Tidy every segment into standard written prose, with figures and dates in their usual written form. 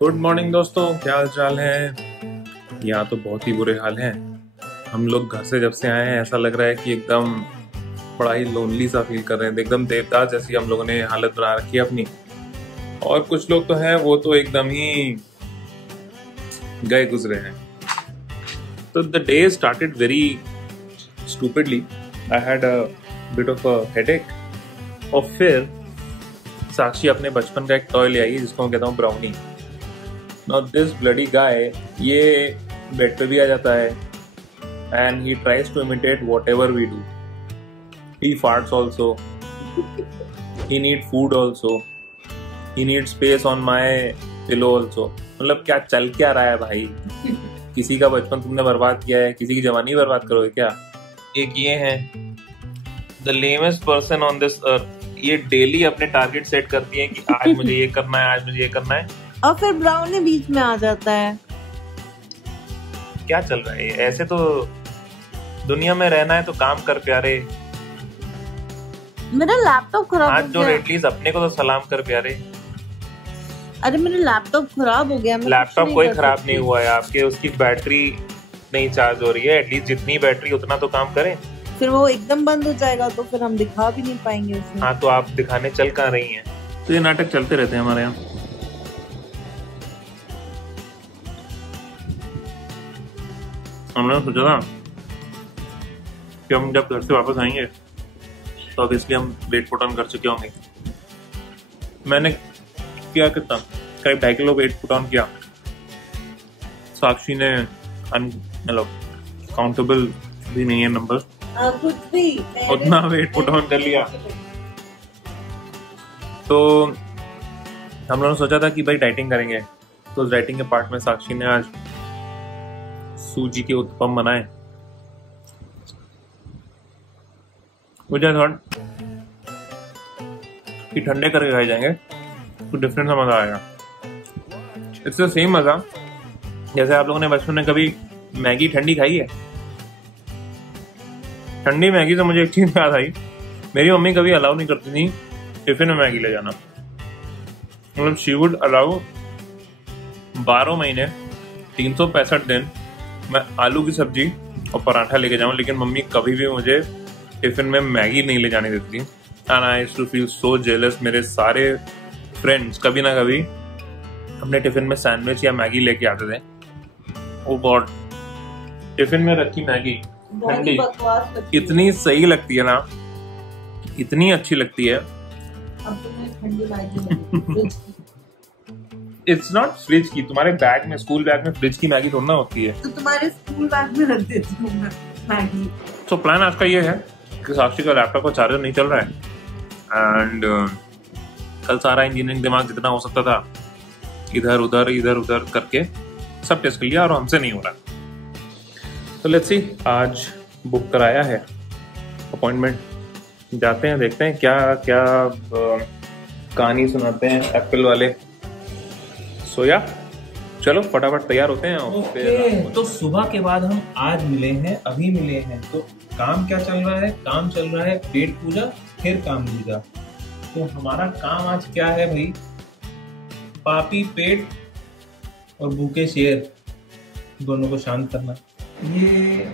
Good morning दोस्तों, क्या हाल चाल है। यहाँ तो बहुत ही बुरे हाल हैं। हम लोग घर से जब से आए हैं ऐसा लग रहा है कि एकदम बड़ा ही लोनली सा फील कर रहे हैं। एकदम देवदास जैसी हम लोगों ने हालत बना रखी है अपनी। और कुछ लोग तो हैं वो तो एकदम ही गए गुजरे हैं। तो the day started very stupidly. I had a bit of a headache. और फिर साक्षी अपने बचपन का एक टॉय ले आई जिसको मैं कहता हूँ brownie. Now this bloody guy, ये बेड पे भी आ जाता है and he tries to imitate whatever we do. He farts also. He need food also. He needs space on my pillow also. मतलब क्या चल क्या रहा है भाई। किसी का बचपन तुमने बर्बाद किया है, किसी की जवानी बर्बाद करोगे क्या। एक ये है the lamest person on this earth. ये डेली अपने टारगेट सेट करती है कि आज मुझे ये करना है, आज मुझे ये करना है, और फिर ब्राउनी बीच में आ जाता है। क्या चल रहा है। ऐसे तो दुनिया में रहना है तो काम कर प्यारे। मेरा लैपटॉप खराब हाथ हो जोड़ गया। एटलीस्ट अपने को तो सलाम कर प्यारे। अरे मेरा लैपटॉप खराब हो गया। लैपटॉप कोई खराब नहीं हुआ है आपके, उसकी बैटरी नहीं चार्ज हो रही है। एटलीस्ट जितनी बैटरी उतना तो काम करें। फिर वो एकदम बंद हो जाएगा तो फिर हम दिखा भी नहीं पाएंगे उसमें। हाँ तो आप दिखाने चल कहाँ रही हैं। तो ये नाटक चलते रहते हैं हमारे यहाँ। हमने सोचा था कि हम जब घर से वापस आएंगे तो ऑब्वियसली हम वेट पुट ऑन कर चुके होंगे। मैंने किया कितना, करीब 2.5 किलो वेट पुट ऑन किया। साक्षी ने मतलब काउंटेबल भी नहीं है नंबर, कुछ भी उतना वेट पुट ऑन कर लिया। तो हम लोगों ने सोचा था कि भाई डाइटिंग करेंगे। तो उस डाइटिंग के पार्ट में साक्षी ने आज सूजी के उत्पम बनाए। मुझे थॉट कि ठंडे करके खाए जाएंगे तो डिफरेंट सा मजा आएगा। इट्स द सेम मजा जैसे आप लोगों ने बचपन में कभी मैगी ठंडी खाई है। ठंडी मैगी से मुझे एक चीज याद आई, मेरी मम्मी कभी अलाउ नहीं करती थी टिफिन में मैगी ले जाना। मतलब शी वुड अलाउ 12 महीने 365 दिन मैं आलू की सब्जी और पराठा लेके जाऊं, लेकिन मम्मी कभी भी मुझे टिफिन में मैगी नहीं ले जाने देती थी। And I used to feel so jealous. मेरे सारे फ्रेंड्स कभी ना कभी अपने टिफिन में सैंडविच या मैगी लेके आते थे। ओ गॉड, टिफिन में रखी मैगी ठंडी इतनी सही लगती है ना, इतनी अच्छी लगती है। अब तुम्हें ठंडी मैगी इट्स नॉट फ्रिज की, तुम्हारे बैग में, स्कूल बैग में फ्रिज की मैगी थोड़ा होती है। तो तुम्हारे स्कूल बैग में रख देती हूँ मैं मैगी। तो प्लान आज का ये है कि साक्षी का लैपटॉप का चार्जर नहीं चल रहा है एंड कल सारा इंजीनियरिंग दिमाग जितना हो सकता था इधर उधर करके सब टेस्ट कर लिया और हमसे नहीं हो रहा। तो लेट्स सी, आज बुक कराया है अपॉइंटमेंट, जाते हैं देखते हैं क्या क्या कहानी सुनाते हैं एप्पल वाले। सोया चलो फटाफट तैयार होते हैं। ओके, तो सुबह के बाद हम आज मिले हैं, अभी मिले हैं। तो काम क्या चल रहा है? काम चल रहा है पेट पूजा, फिर काम दूजा। तो हमारा काम आज क्या है भाई? पापी पेट और भूखे शेर दोनों को शांत करना। ये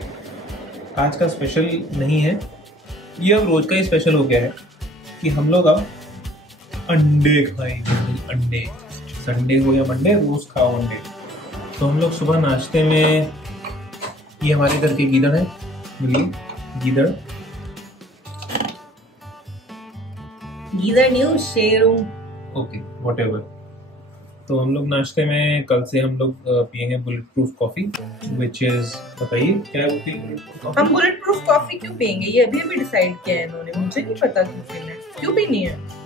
आज का स्पेशल नहीं है, ये अब रोज का ही स्पेशल हो गया है कि हम लोग अब अंडे खाएंगे। अंडे, संडे हो या मंडे, रोज खाओ अंडे। तो हम लोग सुबह नाश्ते में, ये हमारे घर के गीदड़ है, मिलिए गीदड़। गीदड़ न्यू शेरू। Okay whatever. तो हम लोग नाश्ते में कल से हम लोग पियेंगे bullet proof coffee, which is, बताइए क्या होती है बुलेट प्रूफ कॉफी? हम बुलेट प्रूफ कॉफी क्यों पियेंगे? ये अभी अभी डिसाइड किया है इन्होंने, मुझे नहीं पता क्यों पीना है, क्यों पीनी है।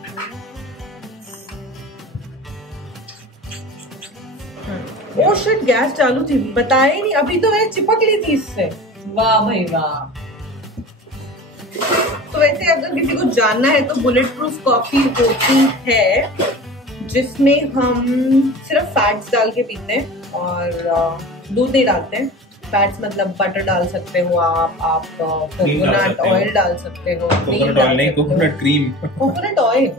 ओ शिट, गैस चालू थी, बताया ही नहीं। अभी तो मैंने चिपक ली थी इससे। वाह भाई वाह। तो वैसे अगर किसी को जानना है तो बुलेट प्रूफ कॉफी होती है जिसमें हम सिर्फ फैट्स डाल के पीते हैं और दूध नहीं डालते हैं। फैट्स मतलब बटर डाल सकते हो आप कोकोनट ऑयल डाल सकते हो। कोकोनट ऑयल नहीं, coconut cream. Coconut oil,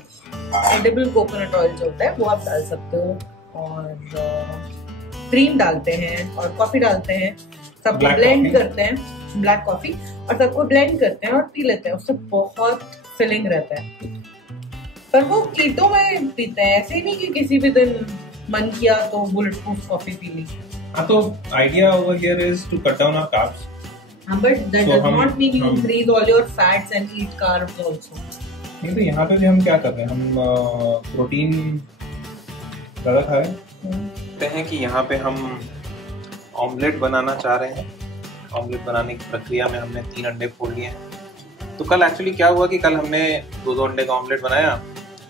edible coconut oil जो होता है वो आप डाल सकते हो। और क्रीम डालते हैं और कॉफी डालते हैं, सबको Black ब्लेंड coffee? करते हैं, ब्लैक कॉफी, और सबको ब्लेंड करते हैं और पी लेते हैं। उससे बहुत फिलिंग रहता है। पर वो कीटो में पीते हैं, ऐसे ही नहीं कि किसी भी दिन मन किया तो बुलेट प्रूफ कॉफी पी ली। हाँ, तो idea over here is to cut down our carbs. But that So does हम- not mean you हम- increase all your fats and eat carbs also. नहीं तो यहाँ पे भी हम क्या कर रहे हैं, हम प्रोटीन ज़्यादा खा रहे हैं। कहते हैं कि यहाँ पे हम ऑमलेट बनाना चाह रहे हैं। ऑमलेट बनाने की प्रक्रिया में हमने 3 अंडे फोड़ लिए हैं। तो कल एक्चुअली क्या हुआ कि कल हमने 2 अंडे का ऑमलेट बनाया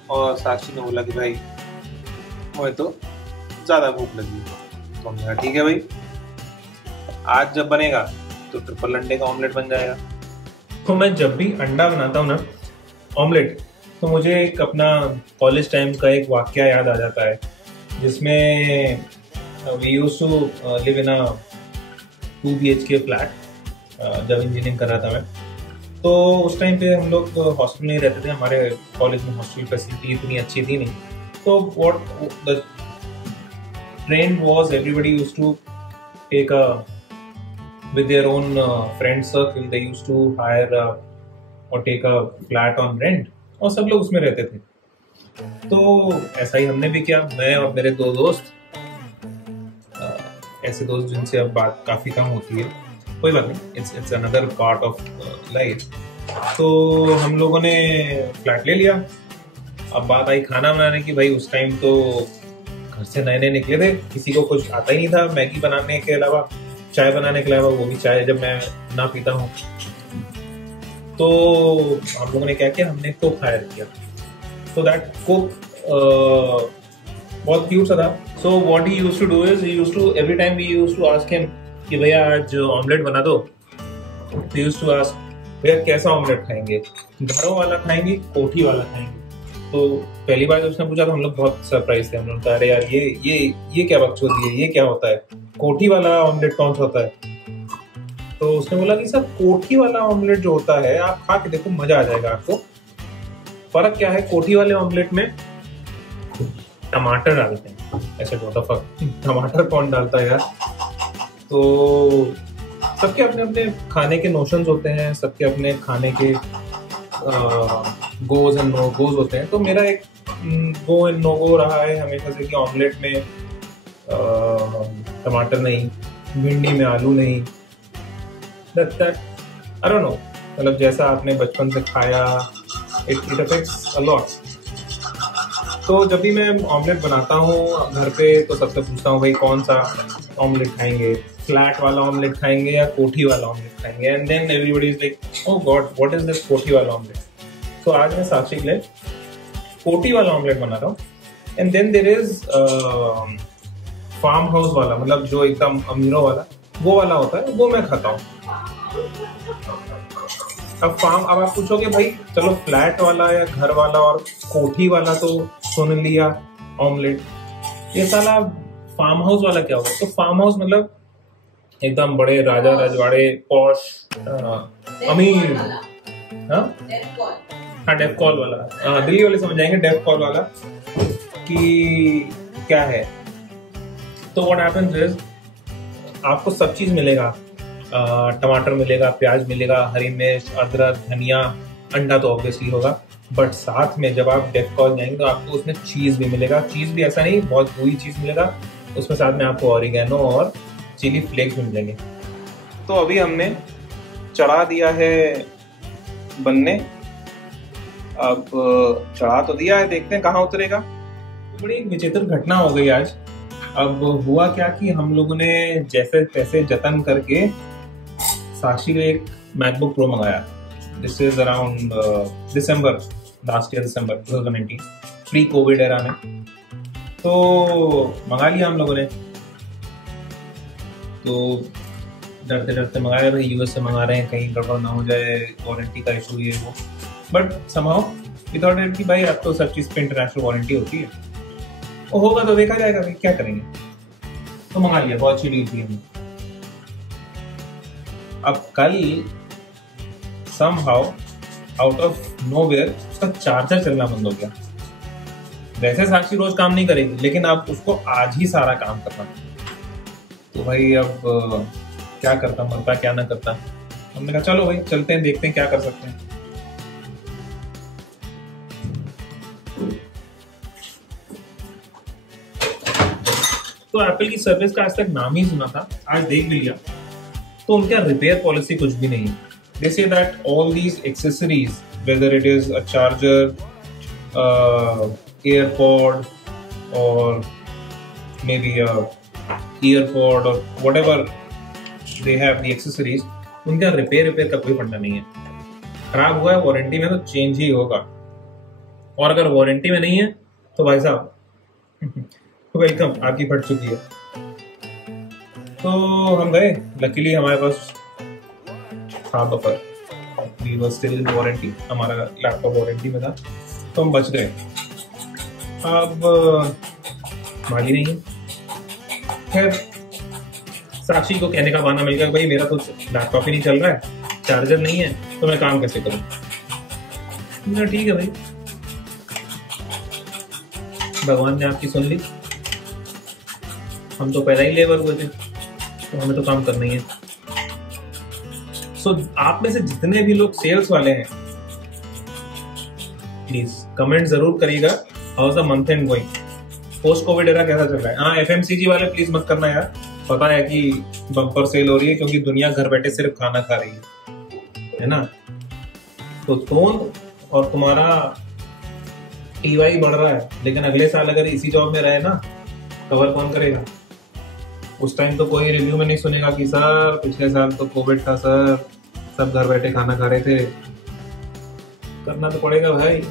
और साक्षी ने बोला कि भाई मुझे तो ज़्यादा भूख लगी। तो हमने कहा ठीक है भाई, आज जब बनेगा तो ट्रिपल अंडे का ऑमलेट बन जाएगा। तो मैं जब भी अंडा बनाता हूँ ना ऑमलेट, तो मुझे एक अपना कॉलेज टाइम का एक वाकया याद आ जाता है, जिसमें we used to live in a 2 BHK flat जब इंजीनियरिंग कर रहा था मैं। तो उस टाइम पे हम लोग हॉस्टल में ही रहते थे। हमारे कॉलेज में हॉस्टल फैसिलिटी इतनी अच्छी थी नहीं। तो what the trend was, everybody used to take a with their own friend circle, they used to hire or take a flat on rent, और सब लोग उसमें रहते थे। तो ऐसा ही हमने भी किया, मैं और मेरे 2 दोस्त, ऐसे दोस्त जिनसे अब बात काफ़ी कम होती है, कोई बात नहीं, it's another part of life. तो हम लोगों ने फ्लैट ले लिया। अब बात आई खाना बनाने की। भाई उस टाइम तो घर से नए नए निकले थे, किसी को कुछ आता ही नहीं था मैगी बनाने के अलावा, चाय बनाने के अलावा, वो भी चाय जब मैं ना पीता हूँ। तो हम लोगों ने क्या किया, हमने कुक हायर किया। सो दैट कुक बहुत क्यूट सा था। So what he used to do is, he used to every time we used to ask him कि भैया आज ऑमलेट बना दो। ही यूज्ड टू आस्क भैया कैसा ऑमलेट खाएंगे, घरों वाला खाएंगे, कोठी वाला खाएंगे। तो पहली बार जब उसने पूछा तो हम लोग बहुत सरप्राइज थे। हम लोग कहा अरे यार ये क्या बकचोदी है, ये क्या होता है, कोठी वाला ऑमलेट कौन सा होता है। तो उसने बोला कि सर कोठी वाला ऑमलेट जो होता है आप खा के देखो, मजा आ जाएगा आपको। फर्क क्या है, कोठी वाले ऑमलेट में टमाटर डालते हैं। ऐसे व्हाट द फक, टमाटर कौन डालता है यार। तो सबके अपने अपने खाने के नोशंस होते हैं, सबके अपने खाने के गोज एंड नो गोज होते हैं। तो मेरा एक गो एंड नो गो रहा है हमेशा से कि ऑमलेट में टमाटर नहीं, भिंडी में आलू नहीं। दैट आई डोंट नो, मतलब जैसा आपने बचपन से खाया, इट अफेक्ट्स अ लॉट। तो जब भी मैं ऑमलेट बनाता हूँ घर पे तो सबसे पूछता हूँ भाई कौन सा ऑमलेट खाएंगे, फ्लैट वाला ऑमलेट खाएंगे या कोठी वाला ऑमलेट खाएंगे। And then everybody is like oh God what is this कोठी वाला ऑमलेट। तो आज मैं साक्षी के लिए कोठी वाला ऑमलेट बना रहा हूँ। And then there is farmhouse वाला, मतलब जो एकदम अमीरों वाला, वो वाला होता है, वो मैं खाता हूँ। अब आप पूछोगे भाई चलो फ्लैट वाला या घर वाला और कोठी वाला तो सुन लिया ऑमलेट, ये साला फार्म हाउस वाला क्या होगा। तो फार्म हाउस मतलब एकदम बड़े राजा रजवाड़े पॉश अमीर, हाँ डेफ कॉल वाला, हाँ दिल्ली वाले समझ जाएंगे डेफ कॉल वाला कि क्या है। तो व्हाट हैपेंस इज आपको सब चीज मिलेगा, टमाटर मिलेगा, प्याज मिलेगा, हरी मिर्च, अदरक, धनिया, अंडा तो ऑब्वियसली होगा, बट साथ में जब आप डेफ कॉल जाएंगे तो आपको उसमें चीज भी मिलेगा। चीज भी ऐसा नहीं, बहुत बुरी चीज मिलेगा उसमें, साथ में आपको ऑरिगेनो और चिली फ्लेक्स भी मिलेंगे। तो अभी हमने चढ़ा दिया है बनने, अब चढ़ा तो दिया है, देखते हैं कहाँ उतरेगा। बड़ी विचित्र घटना हो गई आज। अब हुआ क्या कि हम लोगों ने जैसे तैसे जतन करके साक्षी का एक मैकबुक प्रो मंगाया। This is around December, last year December 2019, pre Covid era में। तो मंगा लिया हम लोगों ने, तो डरते डरते मंगाया भाई, यूएस से मंगा रहे हैं, कहीं गड़बड़ ना हो जाए, वारंटी का इशू ये वो। बट समहाउ वी थॉट कि भाई अब तो सब चीज़ पे इंटरनेशनल वारंटी होती है, वो होगा तो देखा जाएगा, भाई क्या करेंगे। तो मंगा लिया, बहुत अच्छी डील थी हमने। अब कल समहाउ आउट ऑफ नोवेयर उसका चार्जर चलना बंद हो गया। वैसे साक्षी रोज काम नहीं करेगी, लेकिन अब उसको आज ही सारा काम करना। तो भाई अब क्या करता मरता क्या ना करता। हमने कहा चलो भाई चलते हैं, देखते हैं क्या कर सकते हैं। तो एप्पल की सर्विस का आज तक नाम ही सुना था, आज देख भी लिया। तो उनका रिपेयर पॉलिसी कुछ भी नहीं है। They say that all these accessories, whether it is a charger, AirPod, or maybe a earpod or whatever they have the accessories, उनका रिपेयर का कोई फंडा नहीं है। खराब हुआ है वारंटी में तो चेंज ही होगा, और अगर वारंटी में नहीं है तो भाई साहब वेलकम, आपकी फट चुकी है। तो हम गए, लकीली हमारे पास था buffer, we were still in warranty, हमारा लैपटॉप वारंटी में था, तो हम बच गए। अब माली नहीं है। खैर साक्षी को कहने का बहाना मिल गया, भाई मेरा तो लैपटॉप ही नहीं चल रहा है, चार्जर नहीं है, तो मैं काम कैसे करूं। ठीक है भाई, भगवान ने आपकी सुन ली। हम तो पहले ही लेबर हुए थे, तो हमें तो काम करना ही है। सो आप में से जितने भी लोग सेल्स वाले हैं, प्लीज कमेंट जरूर करिएगा, how is the month and going, post Covid era कैसा चल रहा है। हाँ एफएमसीजी वाले प्लीज मत करना यार, पता है कि बम्पर सेल हो रही है क्योंकि दुनिया घर बैठे सिर्फ खाना खा रही है ना। तो टोन और तुम्हारा टीवाई बढ़ रहा है, लेकिन अगले साल अगर इसी जॉब में रहे ना, कवर कौन करेगा। उस टाइम तो कोई रिव्यू में नहीं सुनेगा कि सर पिछले साल तो कोविड था सर, सब घर बैठे खाना खा रहे थे। करना तो पड़ेगा भाई।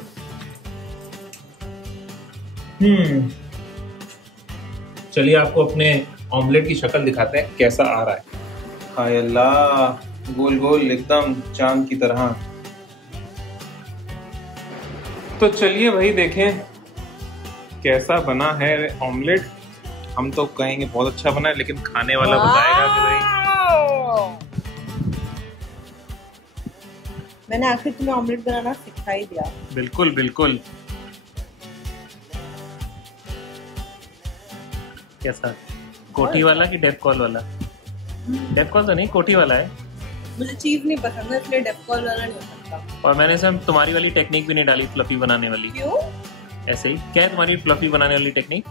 चलिए आपको अपने ऑमलेट की शक्ल दिखाते हैं कैसा आ रहा है। हाय अल्लाह, गोल गोल एकदम चांद की तरह। तो चलिए भाई देखें कैसा बना है ऑमलेट। हम तो कहेंगे बहुत अच्छा बना है, लेकिन खाने वाला बताएगा कि भाई। मैंने आखिर तुम्हें ऑमलेट बनाना सिखा ही दिया। बिल्कुल बिल्कुल। कैसा, कोठी वाला कि डेप कॉल वाला? डेप कॉल तो नहीं, कोठी वाला है। मुझे चीज नहीं पसंद है, इसलिए डेप कॉल वाला नहीं हो सकता। और मैंने सिर्फ तुम्हारी वाली टेक्निक भी नहीं डाली, फ्लफी बनाने वाली। क्यों? ऐसे ही। क्या है तुम्हारी फ्लफी बनाने वाली टेक्निक?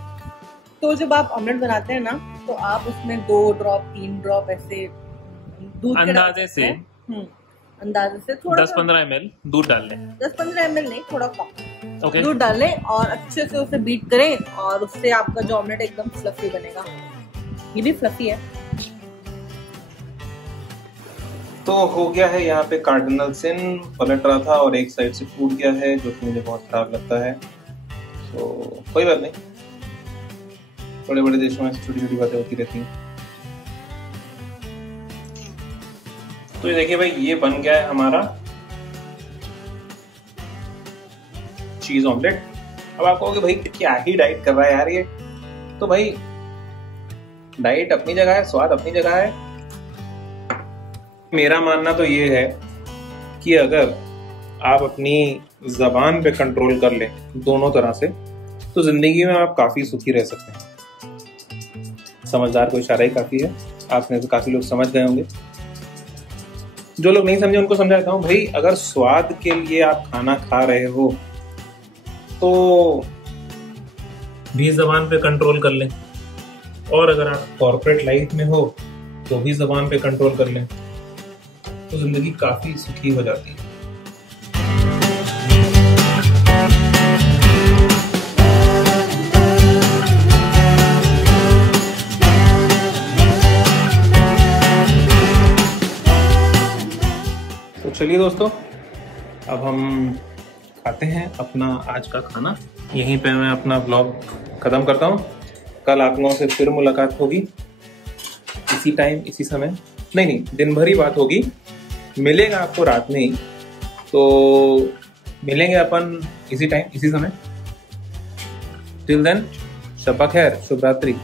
तो जब आप ऑमलेट बनाते हैं ना, तो आप उसमें 2 ड्रॉप 3 ड्रॉप ऐसे दूध अंदाजे से अंदाजे से थोड़ा 10-15 ml दूध डाल लें। 10-15 ml नहीं, थोड़ा कम। ओके। दूध डालें और अच्छे से उसे बीट करें, और उससे आपका जो ऑमलेट एकदम फ्लफी बनेगा। ये भी फ्लफी है। तो हो गया है यहाँ पे कार्डिनल सिन, पलट रहा था और एक साइड से टूट गया है, जो कि मुझे बहुत खराब लगता है। तो कोई बात नहीं, बड़े बड़े देशों में छोटी छोटी बातें होती रहती हैं। तो ये देखिए भाई, ये बन गया है हमारा चीज ऑमलेट। अब आप कहोगे भाई क्या ही डाइट कर रहा है यार ये। तो भाई डाइट अपनी जगह है, स्वाद अपनी जगह है। मेरा मानना तो ये है कि अगर आप अपनी जबान पे कंट्रोल कर लें दोनों तरह से, तो जिंदगी में आप काफी सुखी रह सकते हैं। समझदार को इशारा ही काफी है, आपने तो काफी लोग समझ गए होंगे। जो लोग नहीं समझे उनको समझाता हूँ भाई, अगर स्वाद के लिए आप खाना खा रहे हो तो भी जबान पे कंट्रोल कर लें, और अगर आप कॉर्पोरेट लाइफ में हो तो भी जबान पे कंट्रोल कर लें, तो जिंदगी काफी सुखी हो जाती है। तो चलिए दोस्तों, अब हम खाते हैं अपना आज का खाना। यहीं पे मैं अपना ब्लॉग खत्म करता हूँ। कल आप लोगों से फिर मुलाकात होगी, इसी टाइम इसी समय। नहीं, दिन भर ही बात होगी। मिलेगा आपको रात में ही, तो मिलेंगे अपन इसी टाइम इसी समय। टिल देन, शब्बा खैर, शुभ रात्रि।